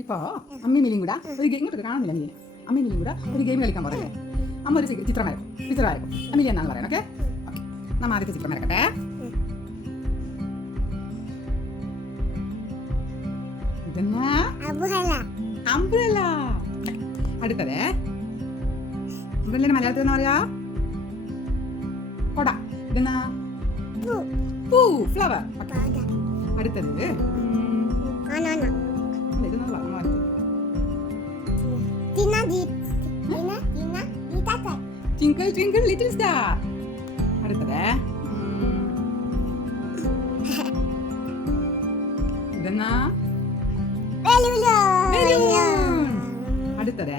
ഇപ്പോൾ അമ്മയും മിലിയും കൂടെ ഒരു ഗെയിം ഇങ്ങോട്ട് കാണുന്നില്ല മിലിനെ. അമ്മയും മിലിയും കൂടെ ഒരു ഗെയിം കളിക്കാൻ പറയല്ലേ. അമ്മ ഒരു ചിത്രം വരക്കും. മിലി എന്നാണ് പറയുന്നത്. ഓക്കെ ഓക്കെ, നമ്മ ആദ്യത്തെ ചിത്രം വരക്കട്ടെ. ഇതെന്നാ അംബ്രല്ല. അടുത്തത് അംബ്രല്ലിന്റെ മലയാളത്തിൽ എന്നാ പറയാ? കൊട. ഇതെന്നാ പൂ, ഫ്ലവർ. അടുത്തത് ട്വിങ്കിൾ ട്വിങ്കിൾ ലിറ്റിൽ സ്റ്റാർ. അടുത്തത് ഇതെന്നാ? അടുത്തത്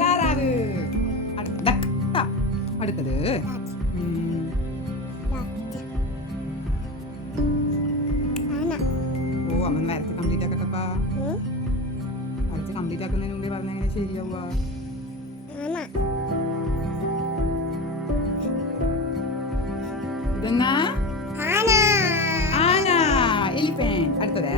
താറാവ്. അടുത്തത് ഓ, അമ്മ വരച്ച് കംപ്ലീറ്റ് ആക്കട്ടപ്പാ. വരച്ച് കംപ്ലീറ്റ് ആക്കുന്നതിന് മുമ്പേ പറഞ്ഞെങ്ങനെ ശരിയാവുക? ഇതെന്നാ? ആന, എലിഫന്റ്. അടുത്തത്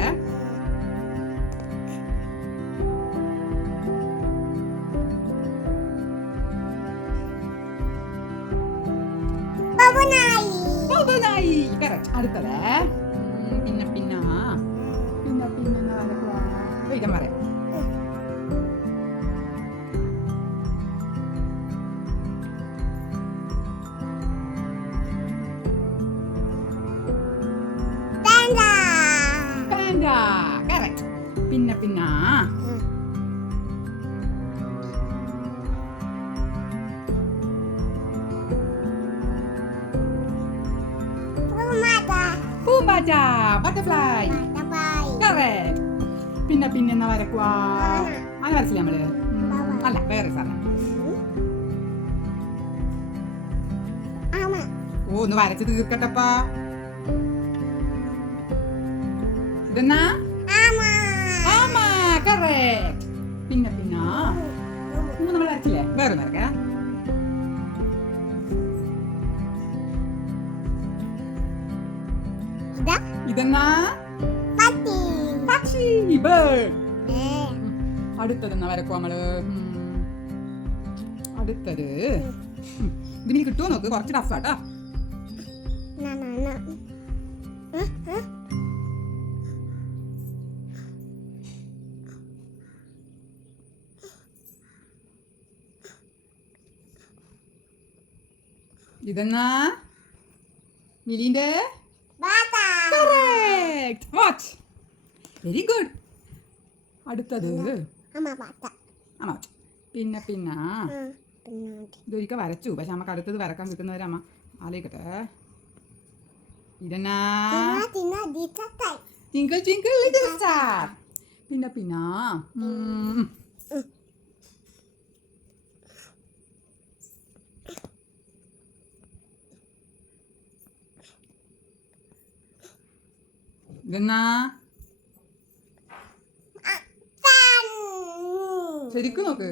ബബനായി. കറക്റ്റ്. അടുത്തത് പിന്നെ ഇതം പറയാം. കറക്റ്റ്. പിന്നെ പൂമ്പാറ്റ, ബട്ടർഫ്ലൈ. കറക്റ്റ്. പിന്നെ എന്നാ വരക്കുവാ? അത് വരച്ചില്ല നമ്മള്? അല്ല, വേറെ സാധനം. ഓ, ഒന്ന് വരച്ച് തീർക്കട്ടപ്പാ. ഇതെന്നാ? ആമ. കറക്റ്റ്. പിന്നെ നമ്മൾ വരച്ചില്ലേ? വേറെ വരക്ക. ഇതെന്നാ? പക്ഷി, ബേർഡ്. അടുത്തതെന്നാ വരക്കുവാ നമ്മള്? അടുത്തത് ഇതിന് കിട്ടുമോ നോക്ക്, കുറച്ച് ടഫാട്ടാ. ഇതെന്നാ? മിലിന്റെ? കറക്റ്റ്. വാച്ച്. Very good. അടുത്തത് പിന്നെ ഇതൊരിക്കൽ വരച്ചു, പക്ഷെ നമുക്ക് അടുത്തത് വരക്കാൻ കിട്ടുന്നവരെ അമ്മ ആലോചിക്കട്ടെ. ഇതെന്നാ? Twinkle twinkle little star. പിന്നെ ഇതെന്നാ? ശരിക്കും നോക്ക്.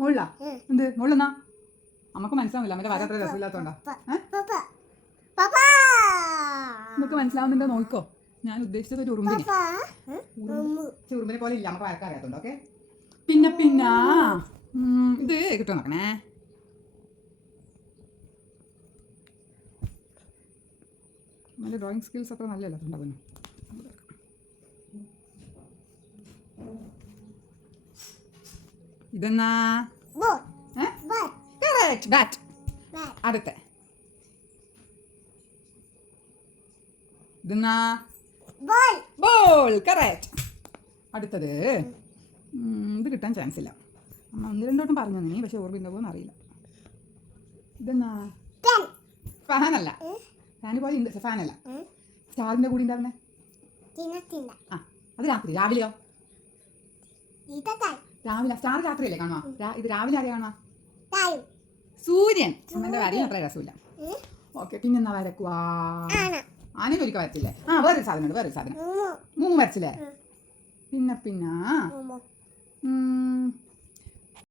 മുള്ള. എന്ത് മുള്ളെന്നാ? നമുക്ക് മനസ്സിലാവുന്നില്ല, അമ്മന്റെ വര അത്ര രസമില്ലാത്തോണ്ടാ. നമുക്ക് മനസ്സിലാവുന്നുണ്ടോ നോക്കോ? ഞാൻ ഉദ്ദേശിച്ചത് ഒരു ഉറുമ്പിനെ പോലെ ഇല്ല, നമുക്ക് വരക്കാൻ അറിയാത്തോണ്ട്. ഓക്കെ, പിന്നെ ഇത് കിട്ടുമോ നോക്കണേ. നല്ല ഡ്രോയിങ് സ്കിൽസ് അത്ര നല്ലല്ലോ ഉണ്ടാവുന്നു. ഇതെന്നാ? കറക്റ്റ്. ബാറ്റ്. അടുത്ത ഇതെന്നാ? ബോൾ. കറക്റ്റ്. അടുത്തത് ഇത് കിട്ടാൻ ചാൻസ് ഇല്ല. അമ്മ ഒന്ന് രണ്ടോട്ടും പറഞ്ഞു നീ, പക്ഷെ ഓർമ്മയുണ്ടാവുമെന്ന് അറിയില്ല. ഇതെന്നാ? ഫാനല്ല. ഫാന് പോലെ ഉണ്ട്, ഫാനല്ല. സ്റ്റാറിന്റെ കൂടി ഉണ്ടാവുന്നേ? ആ, അത് രാവിലെയോ? രാവിലെ. സ്റ്റാർ രാത്രിയല്ലേ കാണുക? ഇത് രാവിലെ ആരെയാ കാണുക? സൂര്യൻ. അമ്മന്റെ കാര്യം അത്ര രസമില്ല. ഓക്കെ, പിന്നെന്നാ വരക്കുവാ? ആനയും ഒരിക്കൽ വരച്ചില്ലേ? ആ, വേറൊരു സാധനം. മൂന്ന് വരച്ചില്ലേ? പിന്നെ